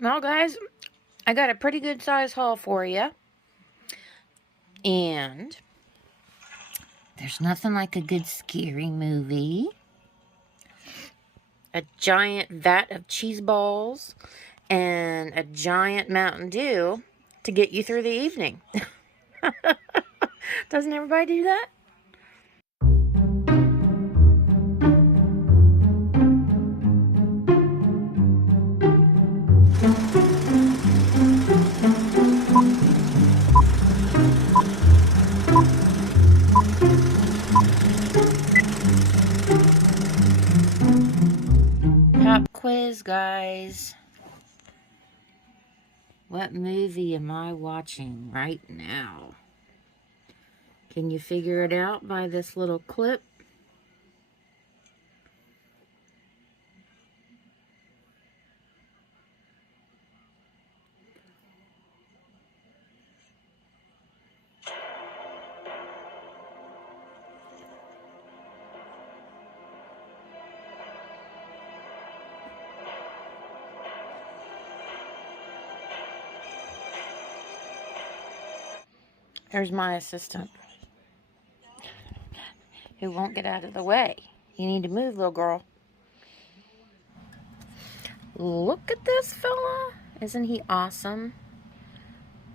Well, guys, I got a pretty good size haul for you. And there's nothing like a good scary movie. A giant vat of cheese balls and a giant Mountain Dew to get you through the evening. Doesn't everybody do that? Pop quiz, guys. What movie am I watching right now? Can you figure it out by this little clip? There's my assistant, who won't get out of the way. You need to move, little girl. Look at this fella. Isn't he awesome?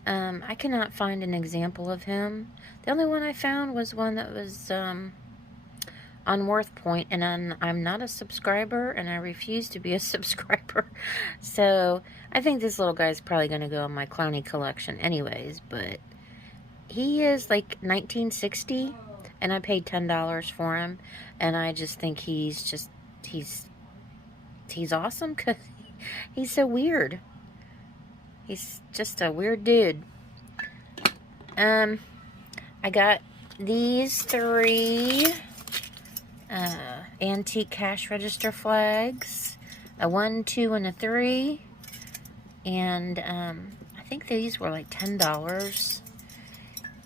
I cannot find an example of him. The only one I found was one that was on Worth Point, and I'm not a subscriber, and I refuse to be a subscriber. So I think this little guy's probably going to go in my clowny collection anyways, but he is like 1960, and I paid $10 for him, and I just think he's awesome because he's so weird. He's just a weird dude. I got these 3 antique cash register flags, a 1, 2, and a 3, and I think these were like $10.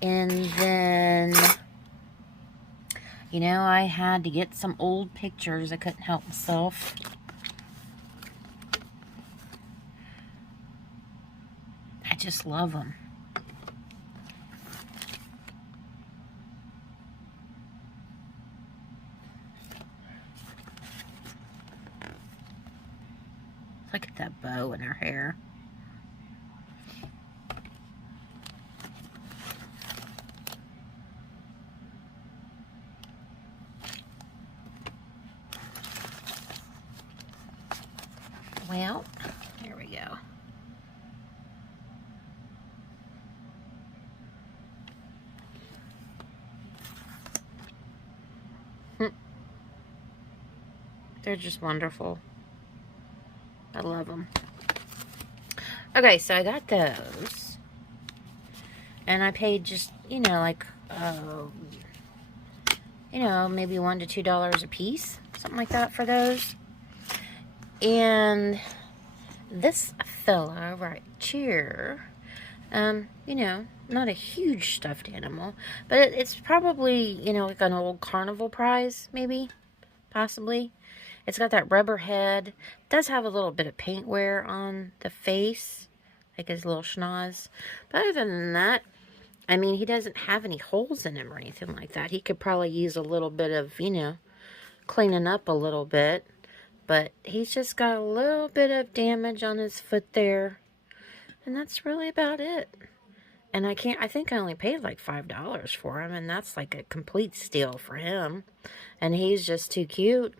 And then, you know, I had to get some old pictures. I couldn't help myself. I just love them. Look at that bow in her hair. Well, here we go. They're just wonderful. I love them. Okay, so I got those. And I paid just, you know, like, you know, maybe $1 to $2 a piece. Something like that for those. And this fella right here, you know, not a huge stuffed animal, but it's probably, you know, like an old carnival prize, maybe, possibly. It's got that rubber head. It does have a little bit of paint wear on the face, like his little schnoz. But other than that, I mean, he doesn't have any holes in him or anything like that. He could probably use a little bit of, you know, cleaning up a little bit. But he's just got a little bit of damage on his foot there. And that's really about it. And I think I only paid like $5 for him. And that's like a complete steal for him. And he's just too cute.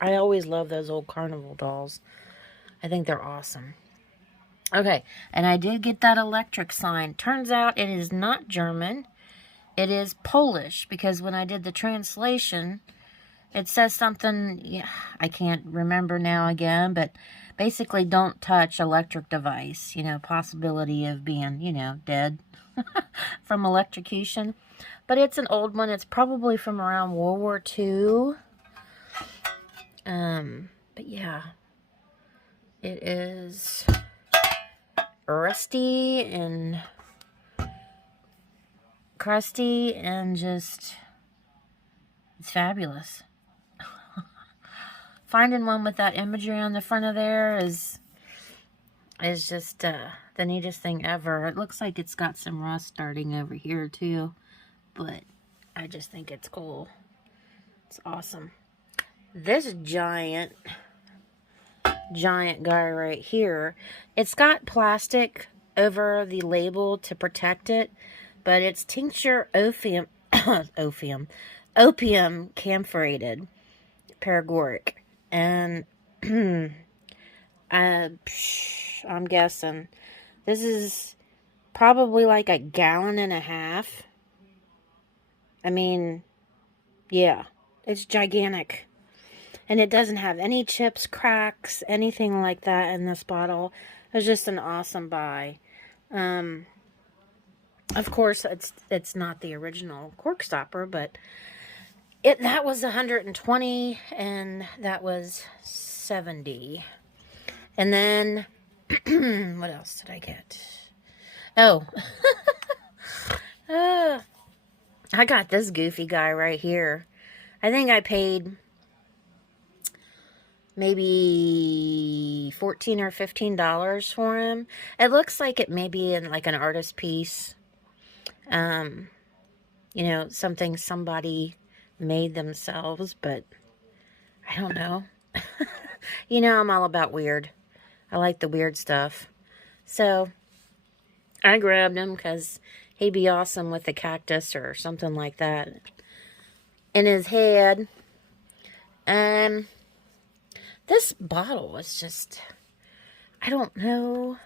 I always love those old carnival dolls. I think they're awesome. Okay, and I did get that electric sign. Turns out it is not German. It is Polish, because when I did the translation, it says something, yeah, I can't remember now again, but basically don't touch electric device. You know, possibility of being, you know, dead from electrocution. But it's an old one. It's probably from around World War II. But yeah, it is rusty and crusty and just, it's fabulous. Finding one with that imagery on the front of there is is just the neatest thing ever. It looks like it's got some rust starting over here too, but I just think it's cool. It's awesome. This giant guy right here, it's got plastic over the label to protect it, but it's tincture opium opium camphorated paregoric, and I'm guessing this is probably like a gallon and a half. I mean, yeah, it's gigantic. And it doesn't have any chips, cracks, anything like that in this bottle. It was just an awesome buy. Of course, it's not the original cork stopper, but that was 120 and that was 70. And then what else did I get? Oh, I got this goofy guy right here. I think I paid maybe $14 or $15 for him. It looks like it may be in like an artist piece. You know, something somebody made themselves, but I don't know. You know, I'm all about weird. I like the weird stuff. So I grabbed him because he'd be awesome with a cactus or something like that in his head. This bottle was just, I don't know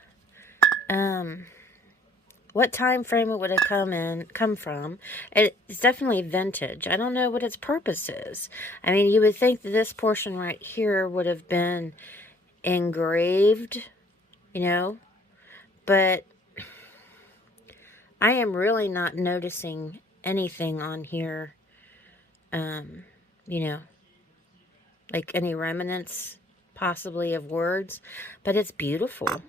what time frame it would have come from. It's definitely vintage. I don't know what its purpose is. I mean, you would think that this portion right here would have been engraved, you know, but I am really not noticing anything on here, you know, like any remnants possibly of words, but it's beautiful.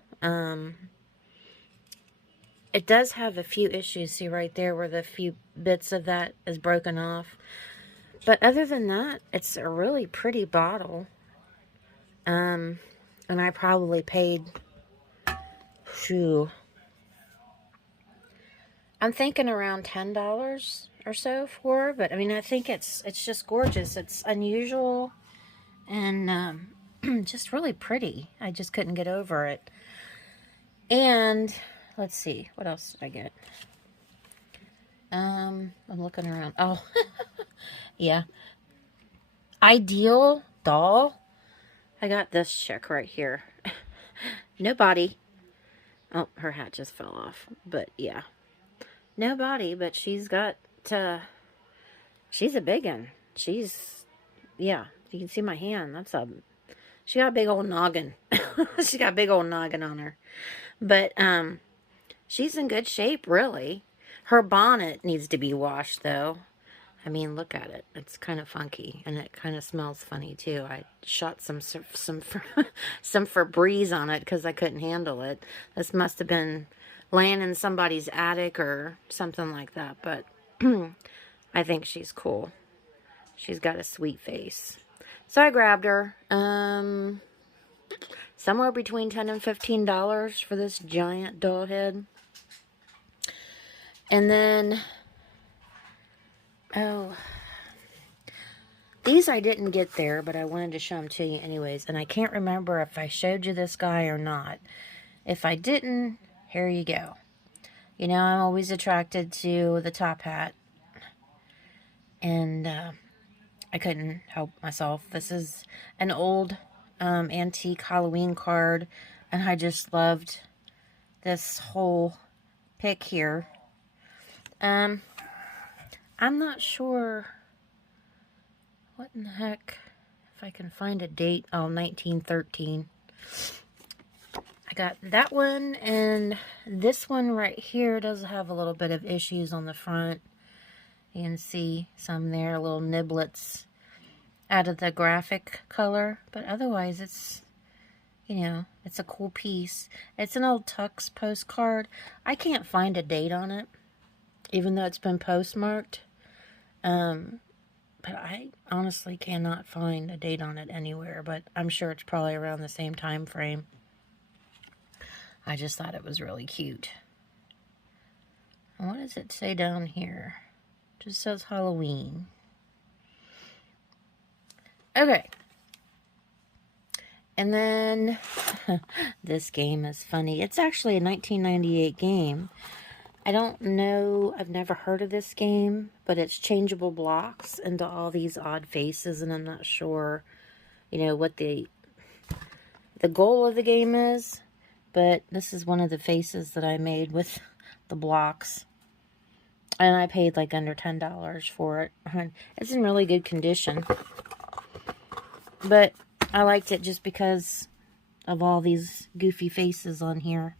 It does have a few issues, see right there where the few bits of that is broken off. But other than that, it's a really pretty bottle. And I probably paid, I'm thinking around $10 or so for, but I mean, I think it's just gorgeous. It's unusual and just really pretty. I just couldn't get over it. And let's see, what else did I get? I'm looking around. Oh, yeah. Ideal doll. I got this chick right here. No body. Oh, her hat just fell off. But yeah. No body, but she's got, she's a big one. She's, yeah, you can see my hand. She got a big old noggin. She got a big old noggin on her. But, she's in good shape, really. Her bonnet needs to be washed, though. I mean, look at it. It's kind of funky, and it kind of smells funny, too. I shot some Febreze on it because I couldn't handle it. This must have been laying in somebody's attic or something like that, but I think she's cool. She's got a sweet face. So I grabbed her. Somewhere between $10 and $15 for this giant doll head. And then, oh, these I didn't get there, but I wanted to show them to you anyways. And I can't remember if I showed you this guy or not. If I didn't, here you go. You know, I'm always attracted to the top hat. And I couldn't help myself. This is an old antique Halloween card. And I just loved this whole pick here. I'm not sure what in the heck, if I can find a date. Oh, 1913. I got that one, and this one right here does have a little bit of issues on the front. You can see some there, little niblets out of the graphic color, but otherwise it's, you know, it's a cool piece. It's an old Tux postcard. I can't find a date on it, even though it's been postmarked. But I honestly cannot find a date on it anywhere, but I'm sure it's probably around the same time frame. I just thought it was really cute. What does it say down here? Just says Halloween. Okay. And then, this game is funny. It's actually a 1998 game. I don't know, I've never heard of this game, but it's changeable blocks into all these odd faces, and I'm not sure, what the goal of the game is, but this is one of the faces that I made with the blocks. And I paid like under $10 for it. It's in really good condition. But I liked it just because of all these goofy faces on here.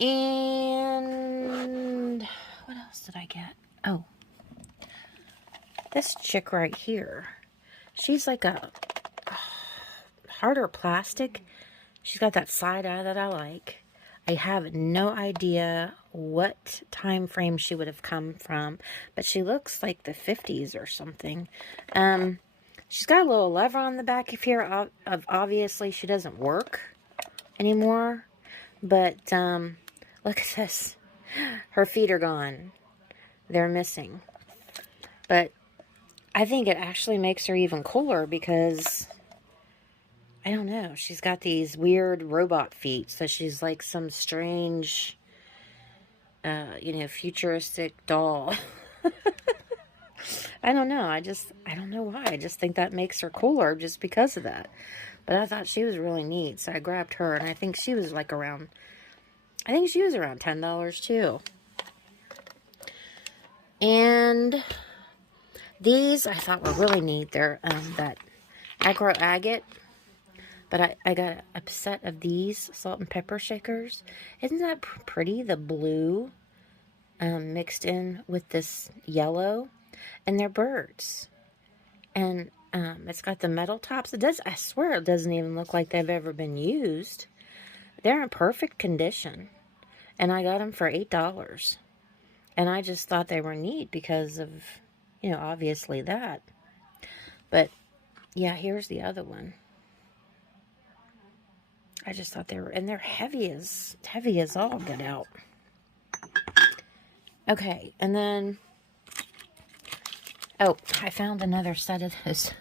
And what else did I get? Oh, this chick right here. She's like a harder plastic. She's got that side eye that I like. I have no idea what time frame she would have come from, but she looks like the 50s or something. She's got a little lever on the back of here. Obviously, she doesn't work anymore. But, look at this. Her feet are gone. They're missing. But I think it actually makes her even cooler because, I don't know, she's got these weird robot feet. So she's like some strange, futuristic doll. I don't know. I don't know why. I just think that makes her cooler just because of that. But I thought she was really neat, so I grabbed her, and I think she was like around, $10 too. And these I thought were really neat. They're that aggro agate. But I got a set of these salt and pepper shakers. Isn't that pretty? The blue mixed in with this yellow. And they're birds. And it's got the metal tops. I swear it doesn't even look like they've ever been used. They're in perfect condition. And I got them for $8. And I just thought they were neat because of, obviously that. But, yeah, here's the other one. I just thought they were, and they're heavy as all get out. Okay, and then, oh, I found another set of those.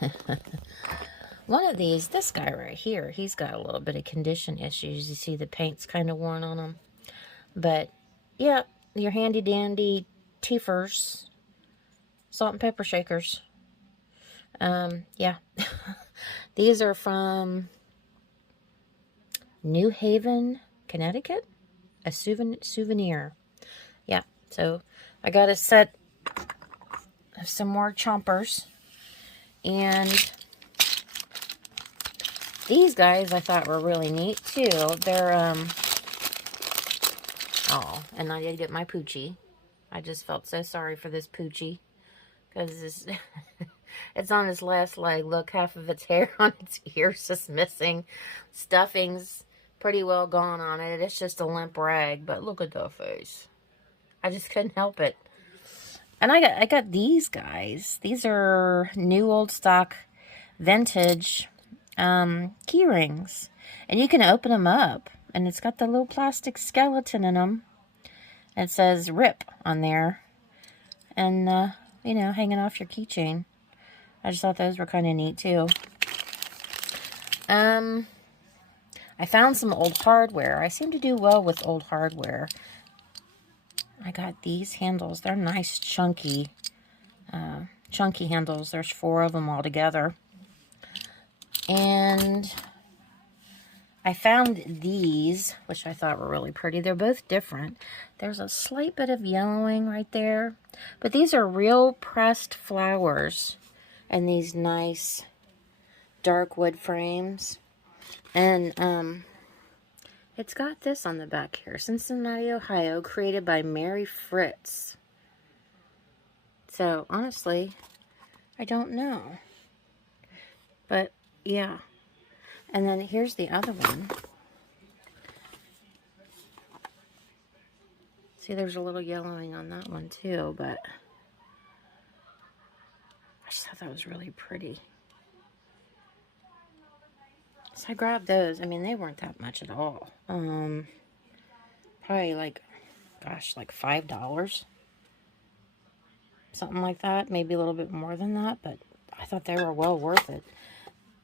One of these, this guy right here, he's got a little bit of condition issues. You see the paint's kind of worn on him. But, yeah, your handy-dandy Teefers, salt and pepper shakers. Yeah. These are from New Haven, Connecticut. A souvenir. Yeah, so I got a set of some more chompers. And these guys I thought were really neat too. They're, oh, and I did get my Poochie. I just felt so sorry for this Poochie. Because it's on its last leg. Look, half of its hair on its ears is missing. Stuffing's pretty well gone on it. It's just a limp rag. But look at the face. I just couldn't help it. And I got these guys. These are new old stock vintage key rings. And you can open them up. And it's got the little plastic skeleton in them. It says RIP on there. And, hanging off your keychain. I just thought those were kind of neat, too. I found some old hardware. I seem to do well with old hardware. I got these handles. They're nice, chunky handles. There's 4 of them all together. And I found these, which I thought were really pretty. They're both different. There's a slight bit of yellowing right there. But these are real pressed flowers and these nice dark wood frames. And it's got this on the back here. Cincinnati, Ohio, created by Mary Fritz. So, honestly, I don't know. But, yeah. And then here's the other one. See, there's a little yellowing on that one too, but I just thought that was really pretty. So I grabbed those. I mean, they weren't that much at all. Probably like, gosh, like $5. Something like that. Maybe a little bit more than that, but I thought they were well worth it.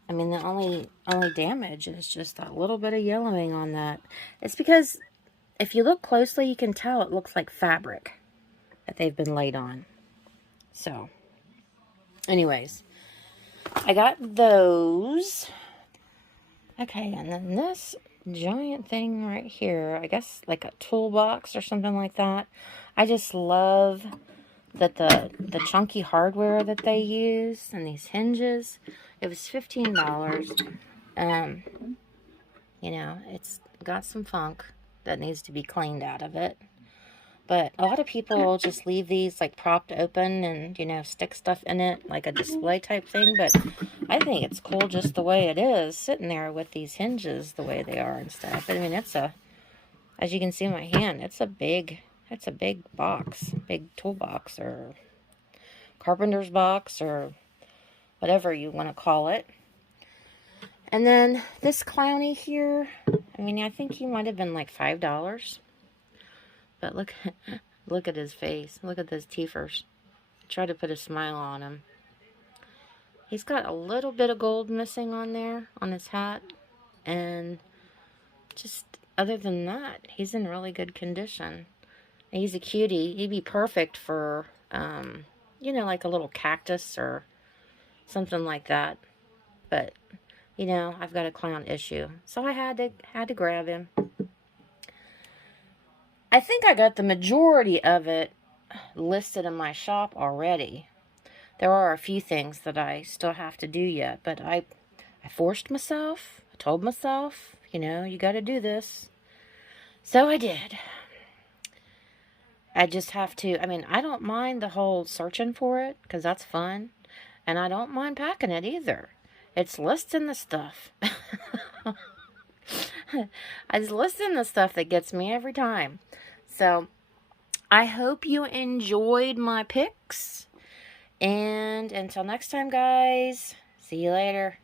I mean, the only damage is just that little bit of yellowing on that. It's because if you look closely, you can tell it looks like fabric that they've been laid on. So, anyways, I got those. Okay, and then this giant thing right here, I guess like a toolbox or something like that. I just love that the chunky hardware that they use and these hinges. It was $15. You know, it's got some funk that needs to be cleaned out of it. But a lot of people just leave these like propped open and, you know, stick stuff in it like a display type thing. But I think it's cool just the way it is, sitting there with these hinges the way they are and stuff. I mean, it's a, as you can see in my hand, it's a big box, big toolbox or carpenter's box or whatever you want to call it. And then this clowny here, I mean, I think he might have been like $5. But look at his face. Look at those teethers. Try to put a smile on him. He's got a little bit of gold missing on there, on his hat. And just other than that, he's in really good condition. He's a cutie. He'd be perfect for, you know, like a little cactus or something like that. But, you know, I've got a clown issue. So I had to grab him. I think I got the majority of it listed in my shop already. There are a few things that I still have to do yet, but I forced myself. I told myself, you know, you got to do this. So I did. I just have to, I mean, I don't mind the whole searching for it, because that's fun. And I don't mind packing it either. It's listing the stuff. It's listing the stuff that gets me every time. So, I hope you enjoyed my picks. And until next time, guys, see you later.